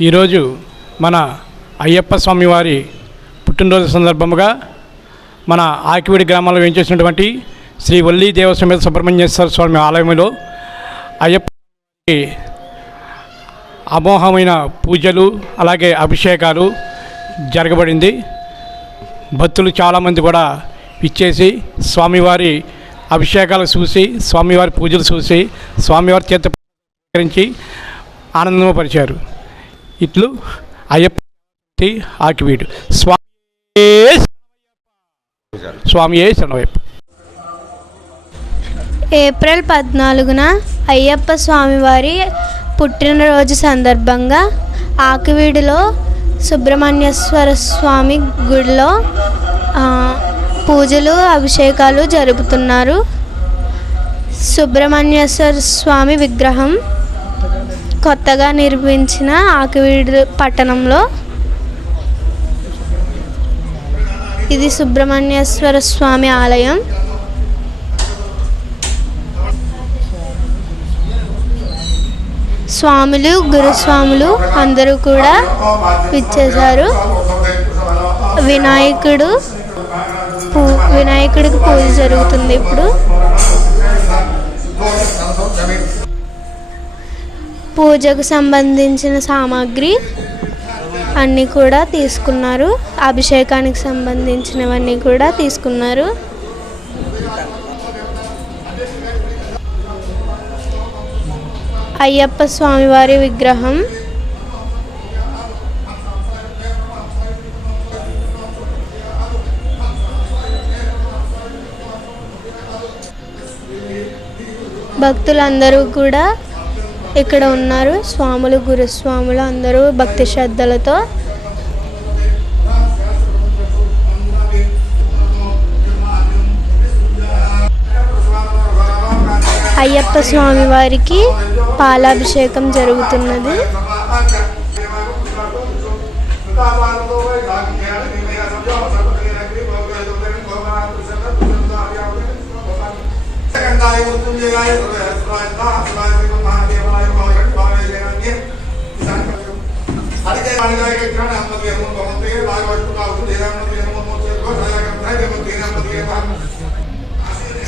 ఈరోజు మన అయ్యప్ప స్వామి వారి పుట్టినరోజు సందర్భముగా మన ఆకివీడి గ్రామంలో వేయించేసినటువంటి శ్రీ వల్లి దేవస్వామి సుబ్రహ్మణ్యేశ్వర స్వామి ఆలయంలో అయ్యప్ప అమోహమైన పూజలు అలాగే అభిషేకాలు జరగబడింది. భక్తులు చాలామంది కూడా ఇచ్చేసి స్వామివారి అభిషేకాలు చూసి స్వామివారి పూజలు చూసి స్వామివారి చేత స్వీకరించి ఆనందపరిచారు ఇట్లు అయ్యప్ప ఆకివీడు. స్వామి స్వామి శరణవైపు ఏప్రిల్ పద్నాలుగున అయ్యప్ప స్వామివారి పుట్టినరోజు సందర్భంగా ఆకివీడులో సుబ్రహ్మణ్యేశ్వర స్వామి గుడిలో పూజలు అభిషేకాలు జరుపుతున్నారు. సుబ్రహ్మణ్యేశ్వర స్వామి విగ్రహం కొత్తగా నిర్మించిన ఆకివీడు పట్టణంలో ఇది సుబ్రహ్మణ్యేశ్వర స్వామి ఆలయం. స్వాములు గురుస్వాములు అందరూ కూడా ఇచ్చేశారు వినాయకుడు పూ వినాయకుడికి పూజ జరుగుతుంది ఇప్పుడు. పూజకు సంబంధించిన సామాగ్రి అన్నీ కూడా తీసుకున్నారు. అభిషేకానికి సంబంధించినవన్నీ కూడా తీసుకున్నారు. అయ్యప్ప స్వామివారి విగ్రహం. భక్తులందరూ కూడా ఇక్కడ ఉన్నారు స్వాములు గురుస్వాములు అందరూ భక్తి శ్రద్ధలతో అయ్యప్ప స్వామి వారికి పాలాభిషేకం జరుగుతున్నది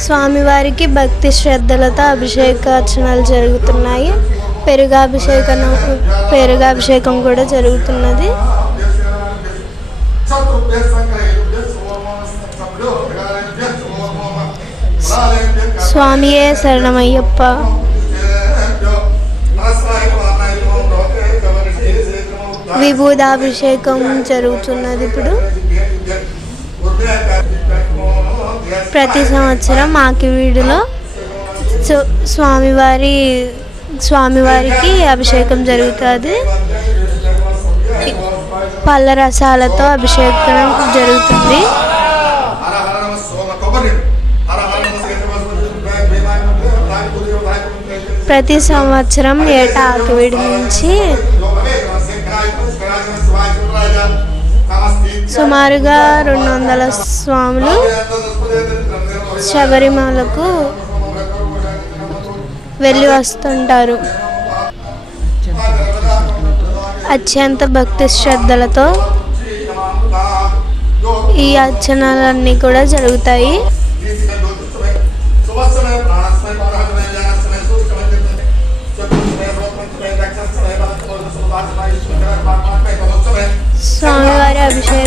స్వామివారికి భక్తి శ్రద్ధలతో అభిషేకార్చనలు జరుగుతున్నాయి. పెరుగాభిషేకం పెరుగాభిషేకం కూడా జరుగుతున్నది. స్వామియే శరణమయ్యప్ప. విభూదాభిషేకం జరుగుతున్నది ఇప్పుడు. ప్రతి సంవత్సరం ఆకివీడులో స్వామివారి స్వామివారికి అభిషేకం జరుగుతుంది. పళ్ళ రసాలతో అభిషేకం జరుగుతుంది. ప్రతి సంవత్సరం ఏటా ఆకివీడి నుంచి సుమారుగా రెండు వందల స్వాములు శబరిమలకు వెళ్ళి వస్తుంటారు. అత్యంత భక్తి శ్రద్ధలతో ఈ అర్చనలన్నీ కూడా జరుగుతాయి.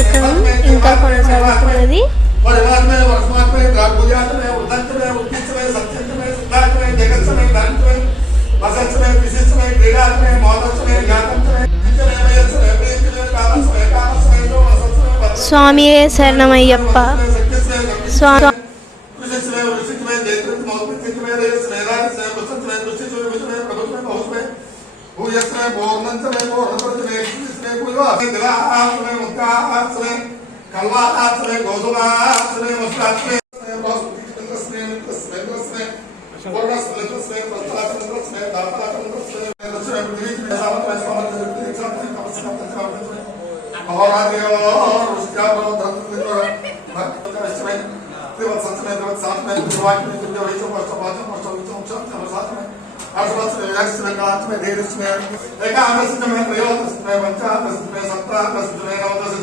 అభిషేకం ఇంకా కొనసాగుతున్నది. స్వామియే శరణమయ్యప్ప. స్వామి ఏకాదశి మే పంచాదశ మే సప్తాదశ మే నవదశ యాగవింశ మే ద్వయావింశ लक्ष्मकात्मे धीरस्मे एकादशमे त्रयोदशमे पञ्चादशमे सप्तादशमे नवदश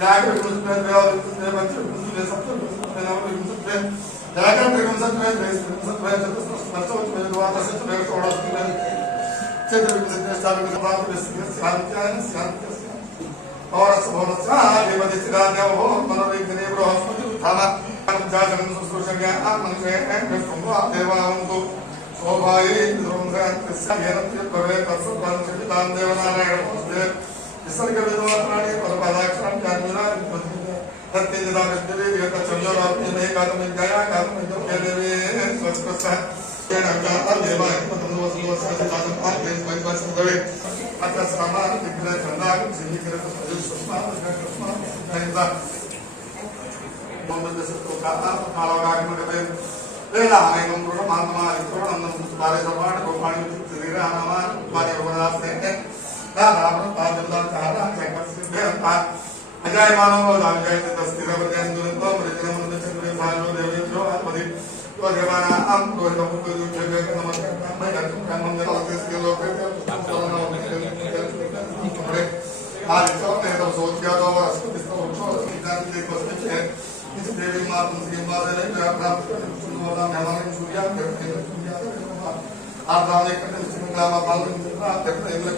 व्याकरणमे त्रयोदशमे पञ्चविंशतिमे सप्तविंशतिमे नवविंशतिमे व्याकरणविंशतिमे त्रयस्त्रिंशत्मे चतुष्षष्टमे अष्टमे द्वादशमे षोडशमे चतुर्विंशतिमे स्थापितमे स्यान्त्यानि स्यान्त्यस्य पौरस्य भवनस्य देवदिष्टिराज्ञो मनोविघ्ने बृहस्पतिरुत्थान जाजनं सुश्रूषज्ञ आत्मन्त्रे देवावन्तु ఉత్థాన జాతకం శుశ్రూషగా ఆత్మనిషే విష్ణు దేవావంతు శోభాయే విధ్వంసే ప్రవే తత్సత్వం చరితాం దేవనారాయణ నమస్తే విసర్గ విద్వాత్రాణి పదపదాక్షరం జాన్యునా తత్తేజదా విద్యవే ఏక చంయోరాత్మే మే కాలం విద్యయా కాలం విద్యే దేవే స్వస్కృత ఏన మొహమ్మద్ ವೇದಾಮಯಂ ಮಾತಮಾನಂದ ಪಾದ ಸರ್ವಾಣ ಗೋಪಾಣಿ ಶ್ರೀರಾಮ ಉಪಾಧಿ ರೋಗದಾಸ अजायमानो भवदाविजायते तस्थिरवर्गं दुरन्तं मृजनमनुज चन्द्रे भालो देवेन्द्रो आत्मदि त्वगमाना अं गोविन्दमुपयुज्यवेक नमस्कारं मयं ब्रह्मं दलस्य लोके आदितो नेतम सोत्यादो वरस्पतिस्तो उच्छो सिद्धान्ते कस्मिचे इति देवी मातुं श्रीमादरे प्राप्तं कर सुनवाला मेहमान सूर्या करते हैं सूर्या आप दाने करते हैं सिंगला मा पाल करते हैं ये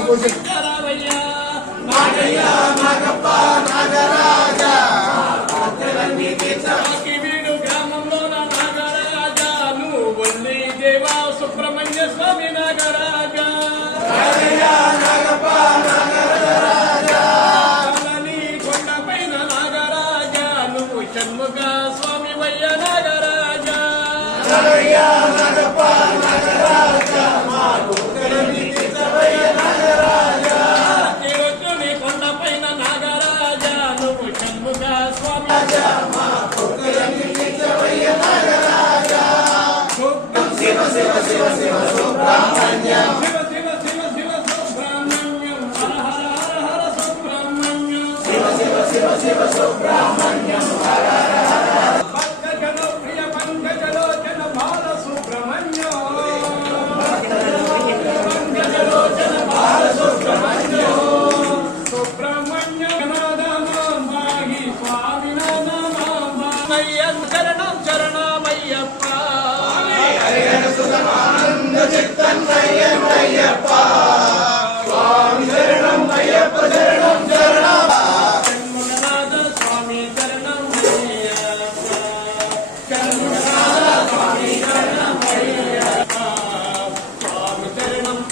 కోరిక కరవయ్య నాగయ్య నాగప్ప నాగరాజ సుబ్రహ్మణ్య స్వామి నాగరాజ నల్లని కొండపైన నాగరాజ నువ్వు షణ్ముఖ స్వామి వయ్య నాగరాజ తిరుచుని శివ శివ శివ సుబ్రహ్మణ్యం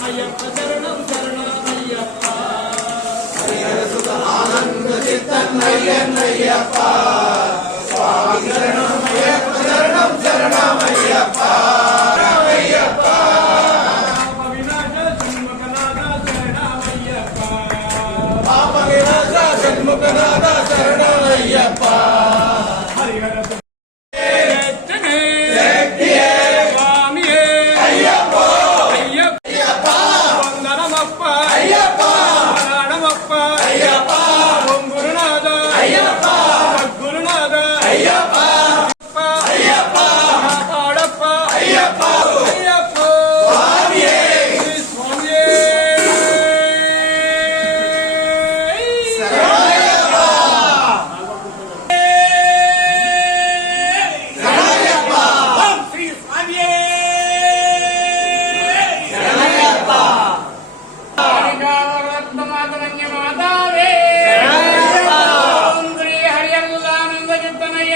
ஐயப்ப சரணம் சரணம் ஐயப்பா ஹரிஹரசுத ஆனந்த ஐயப்பா சுவாமி சரணம் ஐயப்ப. சரணம் சரணம் ஐயப்பா.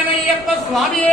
నారాయణయ్యప్ప స్వామి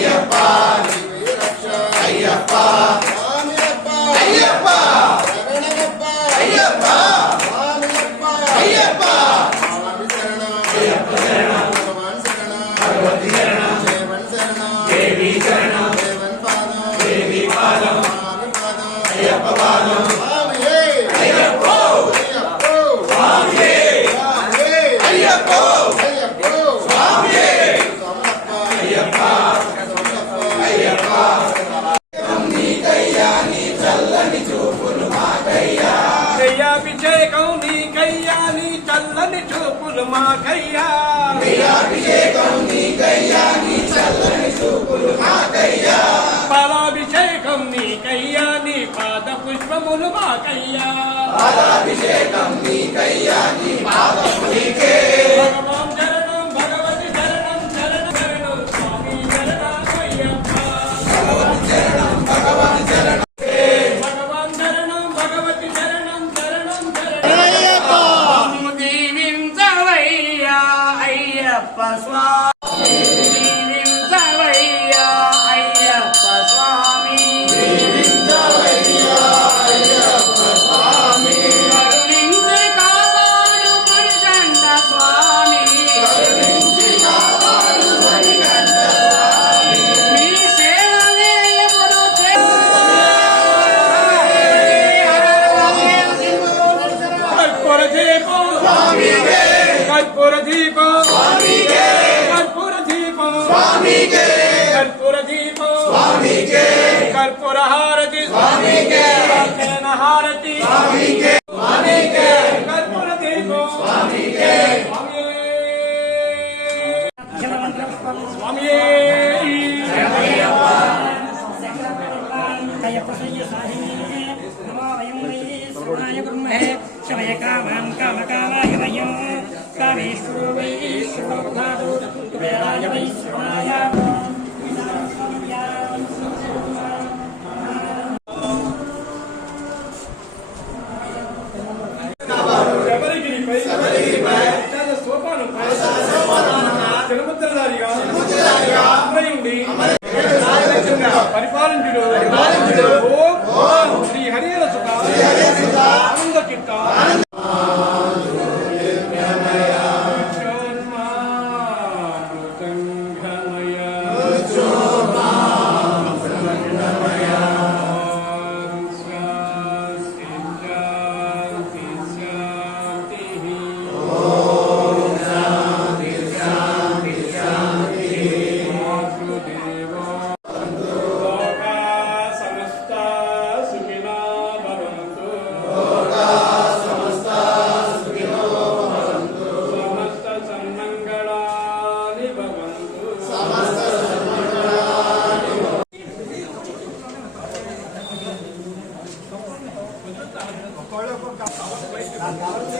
ஐயப்பா నీకయ్యా నీ అభిషేకం నీకయ్యా నీ చల్లని చూపులు మాకయ్యా పాలాభిషేకం నీకయ్యా నీ పాద పుష్పములు మాకయ్యా పాలాభిషేకం కర్పూరహారతి హారతి కర్పూర దీపం స్వామి శివయ కామాం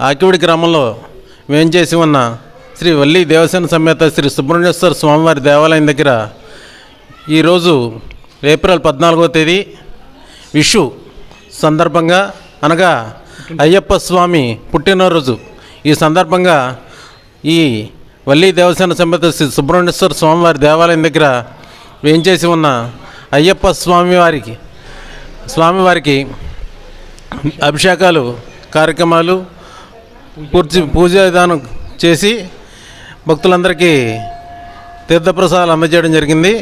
ఆకివిడి గ్రామంలో వేంచేసి ఉన్న శ్రీ వల్లి దేవసేన సమేత శ్రీ సుబ్రహ్మణ్యేశ్వర స్వామివారి దేవాలయం దగ్గర ఈరోజు ఏప్రిల్ పద్నాలుగో తేదీ విషు సందర్భంగా అనగా అయ్యప్ప స్వామి పుట్టినరోజు. ఈ సందర్భంగా ఈ వల్లి దేవసేన సమేత శ్రీ సుబ్రహ్మణ్యేశ్వర స్వామివారి దేవాలయం దగ్గర వేంచేసి ఉన్న అయ్యప్ప స్వామివారికి స్వామివారికి అభిషేకాలు కార్యక్రమాలు పూర్తి పూజా విధానం చేసి భక్తులందరికీ తీర్థప్రసాదాలు అందజేయడం జరిగింది.